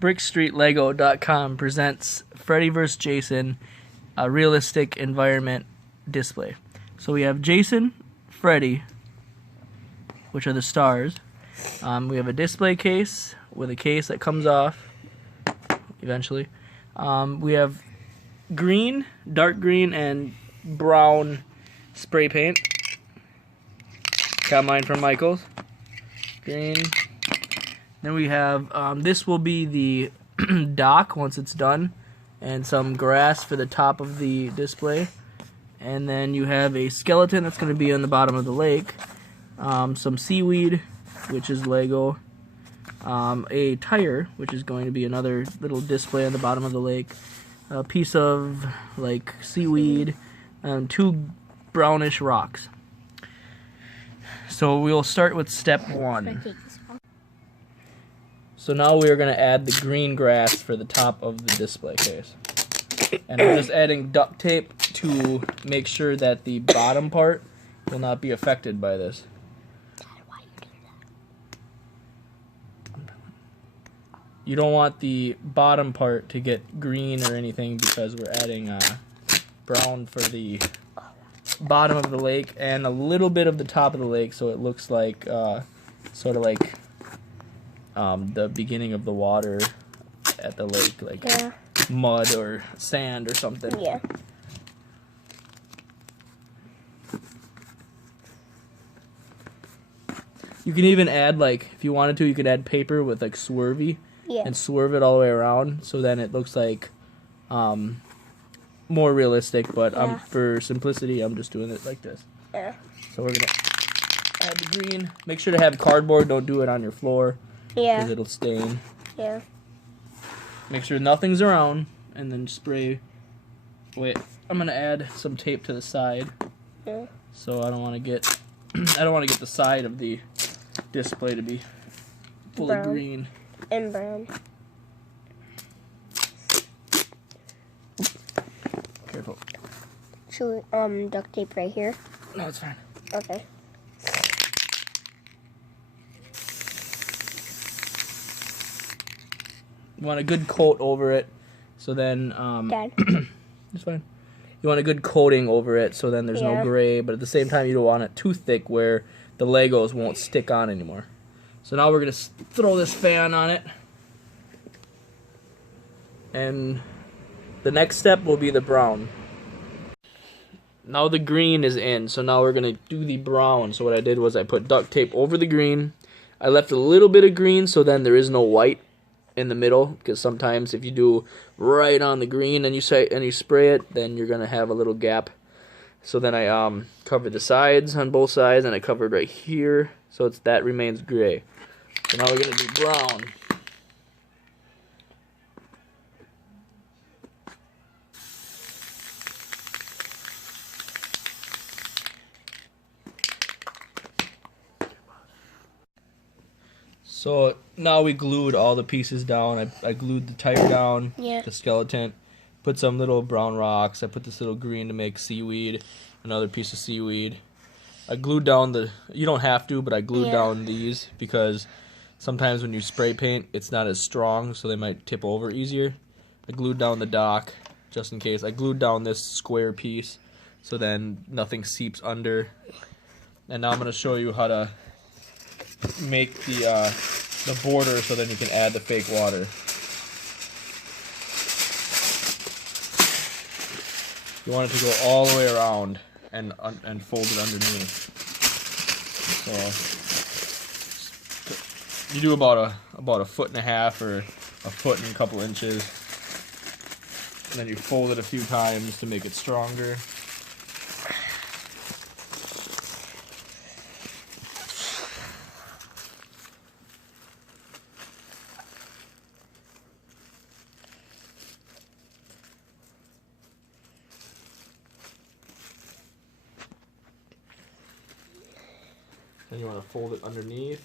BrickStreetLego.com presents Freddy vs. Jason, a realistic environment display. So we have Jason, Freddy, which are the stars. We have a display case with a case that comes off eventually. We have green, dark green, and brown spray paint. Got mine from Michael's. Green. Then we have, this will be the dock once it's done, and some grass for the top of the display. And then you have a skeleton that's going to be on the bottom of the lake, some seaweed, which is Lego, a tire, which is going to be another little display on the bottom of the lake, a piece of like seaweed, and two brownish rocks. So we'll start with step one. So now we are going to add the green grass for the top of the display case. And I'm just adding duct tape to make sure that the bottom part will not be affected by this. Why are you doing that? You don't want the bottom part to get green or anything because we're adding brown for the bottom of the lake and a little bit of the top of the lake, so it looks like sort of like the beginning of the water at the lake, like mud or sand or something. Yeah. You can even add, like, if you wanted to, you could add paper with like swervy and swerve it all the way around, so then it looks like more realistic. But for simplicity, I'm just doing it like this. Yeah. So we're gonna add the green. Make sure to have cardboard. Don't do it on your floor. Yeah. Because it'll stain. Yeah. Make sure nothing's around, and then spray. Wait, I'm gonna add some tape to the side. Yeah. So I don't want to get, I don't want to get the side of the display to be full of green and brown. Careful. Should we duct tape right here? No, it's fine. Okay. You want a good coat over it, so then Dad. it's fine. You want a good coating over it, so then there's no gray, but at the same time you don't want it too thick where the Legos won't stick on anymore. So now we're gonna throw this fan on it, and the next step will be the brown. Now the green is in, so now we're gonna do the brown. So what I did was I put duct tape over the green. I left a little bit of green, so then there is no white in the middle, because sometimes if you do right on the green and you spray it, then you're gonna have a little gap. So then I covered the sides on both sides, and I covered right here, so that remains gray. So now we're gonna do brown. So now we glued all the pieces down. I glued the tire down, the skeleton, put some little brown rocks. I put this little green to make seaweed, another piece of seaweed. I glued down the, you don't have to, but I glued down these because sometimes when you spray paint, it's not as strong, so they might tip over easier. I glued down the dock just in case. I glued down this square piece so then nothing seeps under. And now I'm going to show you how to make the border so then you can add the fake water. You want it to go all the way around and fold it underneath. So you do about a foot and a half or a foot and a couple inches, and then you fold it a few times to make it stronger. Then you want to fold it underneath.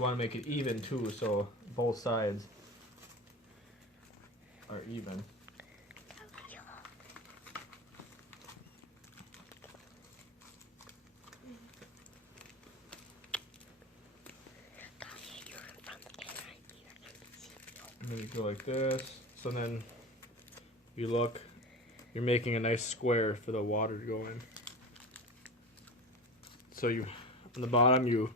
You want to make it even too, so both sides are even. And then you go like this. So then you look, you're making a nice square for the water to go in. So you, on the bottom, you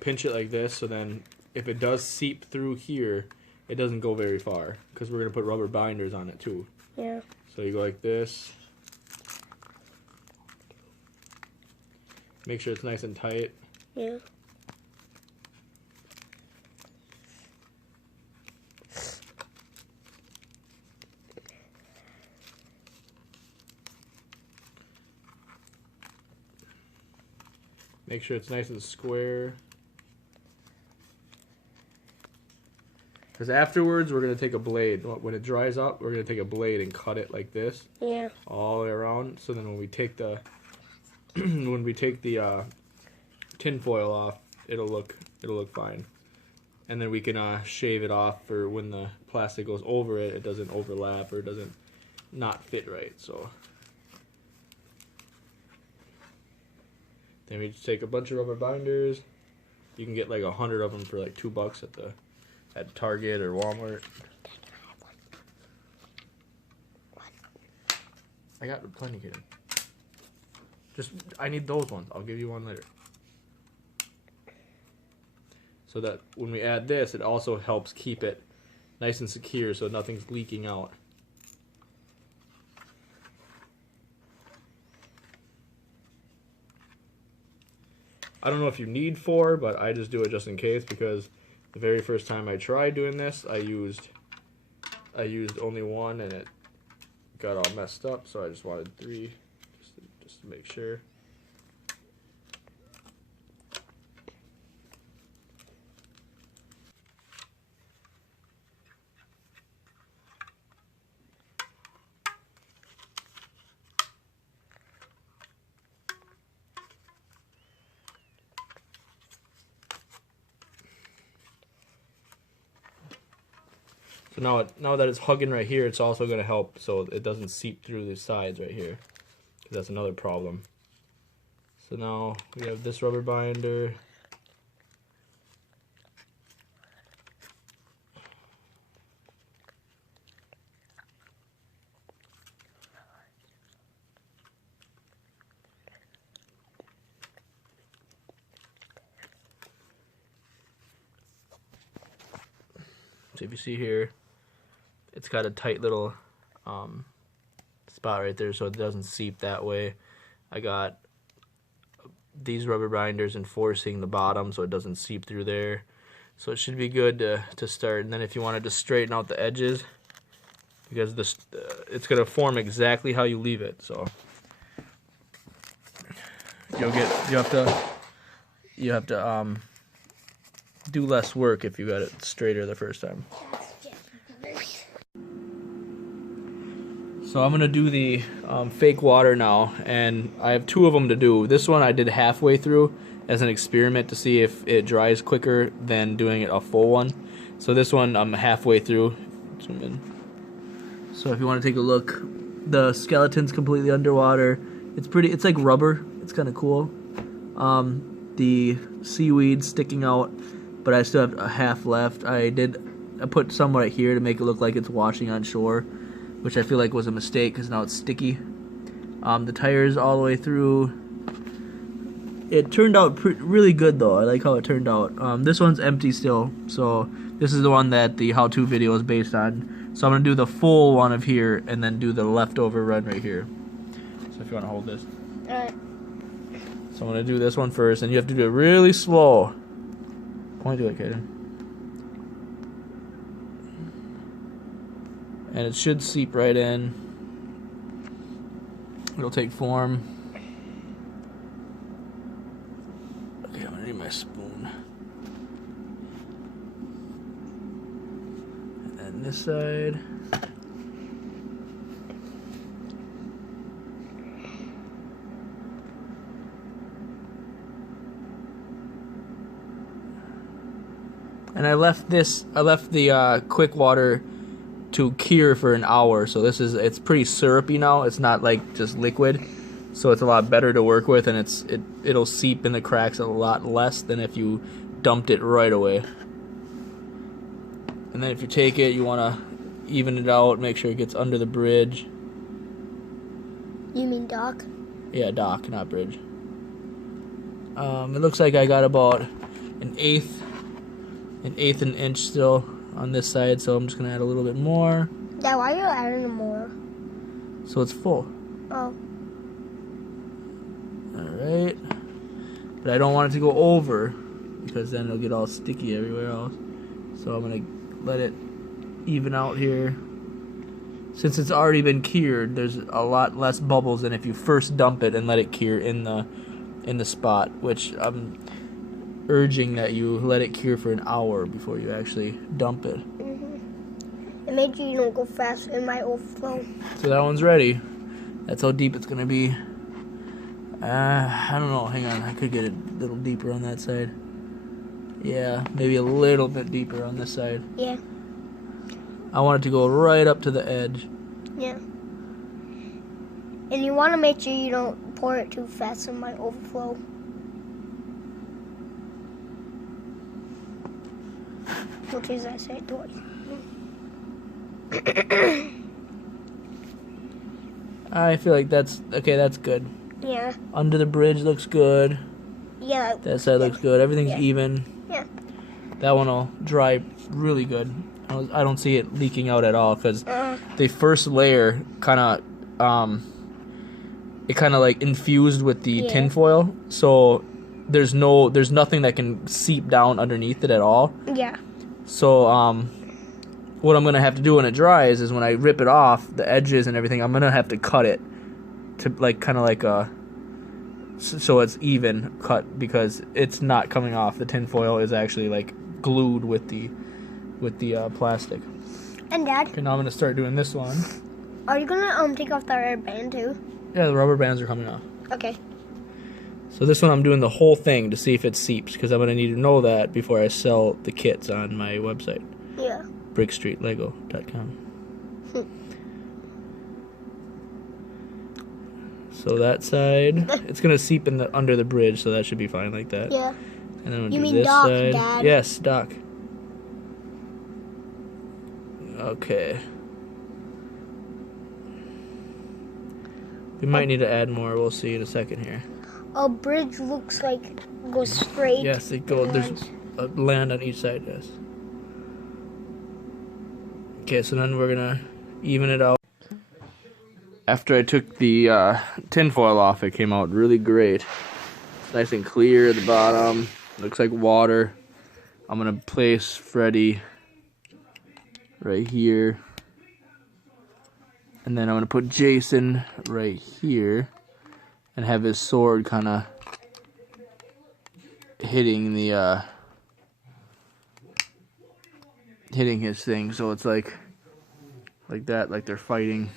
pinch it like this, so then if it does seep through here, it doesn't go very far, because we're going to put rubber binders on it too. Yeah. So you go like this. Make sure it's nice and tight. Yeah. Make sure it's nice and square. Because afterwards, we're going to take a blade. When it dries up, we're going to take a blade and cut it like this. Yeah. All the way around. So then when we take the when we take the tin foil off, it'll look fine. And then we can shave it off for when the plastic goes over it. It doesn't overlap or it doesn't not fit right. So then we just take a bunch of rubber binders. You can get like 100 of them for like $2 at Target or Walmart. I got plenty here. Just, I need those ones. I'll give you one later. So that when we add this, it also helps keep it nice and secure so nothing's leaking out. I don't know if you need 4, but I just do it just in case, because the very first time I tried doing this, I used only 1 and it got all messed up, so I just wanted 3 just to make sure. So now that it's hugging right here, it's also going to help so it doesn't seep through the sides right here. 'Cause that's another problem. So now we have this rubber binder. So if you see here, it's got a tight little spot right there so it doesn't seep that way. I got these rubber binders enforcing the bottom so it doesn't seep through there. So it should be good to start. And then if you wanted to straighten out the edges, because this it's going to form exactly how you leave it. So you have to do less work if you got it straighter the first time. So I'm gonna do the fake water now, and I have 2 of them to do. This one I did halfway through as an experiment to see if it dries quicker than doing it a full one. So this one I'm halfway through. Zoom in. So if you want to take a look, the skeleton's completely underwater. It's like rubber. It's kind of cool. The seaweed sticking out, but I still have a half left. I put some right here to make it look like it's washing on shore, which I feel like was a mistake because now it's sticky. The tires all the way through. It turned out really good though. I like how it turned out. This one's empty still, so this is the one that the how-to video is based on. So I'm gonna do the full one of here and then do the leftover run right here. So if you want to hold this. So I'm gonna do this one first, and you have to do it really slow. Point to it, Kaden. And it should seep right in. It'll take form. Okay, I'm gonna need my spoon. And then this side. And I left the quick water to cure for an hour. So it's pretty syrupy now. It's not like just liquid. So it's a lot better to work with, and it'll seep in the cracks a lot less than if you dumped it right away. And then if you take it, you want to even it out, make sure it gets under the bridge. You mean dock? Yeah, dock, not bridge. It looks like I got about an eighth an inch still on this side, so I'm just gonna add a little bit more. Dad, why are you adding more? So it's full. Oh. Alright. But I don't want it to go over, because then it'll get all sticky everywhere else. So I'm gonna let it even out here. Since it's already been cured, there's a lot less bubbles than if you first dump it and let it cure in the spot, which I'm urging that you let it cure for an hour before you actually dump it. Mm-hmm. It made you don't go fast in my overflow. So that one's ready. That's how deep it's gonna be. I don't know, hang on, I could get it a little deeper on that side. Yeah, maybe a little bit deeper on this side. Yeah. I want it to go right up to the edge. Yeah. And you want to make sure you don't pour it too fast in my overflow. Which is I say twice. I feel like that's good. Yeah. Under the bridge looks good. Yeah. That side looks good. Everything's even. Yeah. That one will dry really good. I don't see it leaking out at all, because the first layer kind of like infused with the tin foil, so there's nothing that can seep down underneath it at all. Yeah. So what I'm gonna have to do when it dries is when I rip it off the edges and everything, I'm gonna have to cut it to so it's even cut, because it's not coming off. The tin foil is actually like glued with the plastic. And Dad, Okay, now I'm gonna start doing this one. are you gonna take off the rubber band too? Yeah, the rubber bands are coming off. Okay. So this one I'm doing the whole thing to see if it seeps, because I'm gonna need to know that before I sell the kits on my website, Yeah. brickstreetlego.com. So that side, it's gonna seep under the bridge, so that should be fine like that. Yeah. And then I'm gonna You do mean this dock, side. Dad? Yes, dock. Okay. We might need to add more. We'll see in a second here. A bridge looks like goes straight. Yes, it goes. There's a land on each side. Yes. Okay, so then we're gonna even it out. After I took the tin foil off, it came out really great. It's nice and clear at the bottom. Looks like water. I'm gonna place Freddy right here. And then I'm gonna put Jason right here and have his sword kind of hitting the hitting his thing, so it's like that, like they're fighting.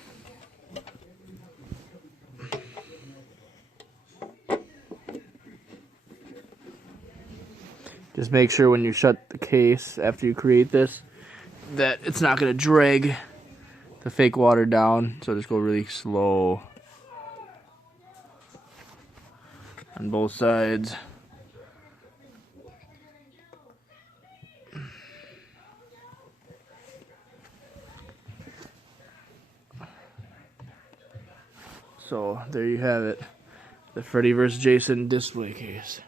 Just make sure when you shut the case after you create this that it's not going to drag the fake water down, so just go really slow on both sides. So there you have it, the Freddy vs. Jason display case.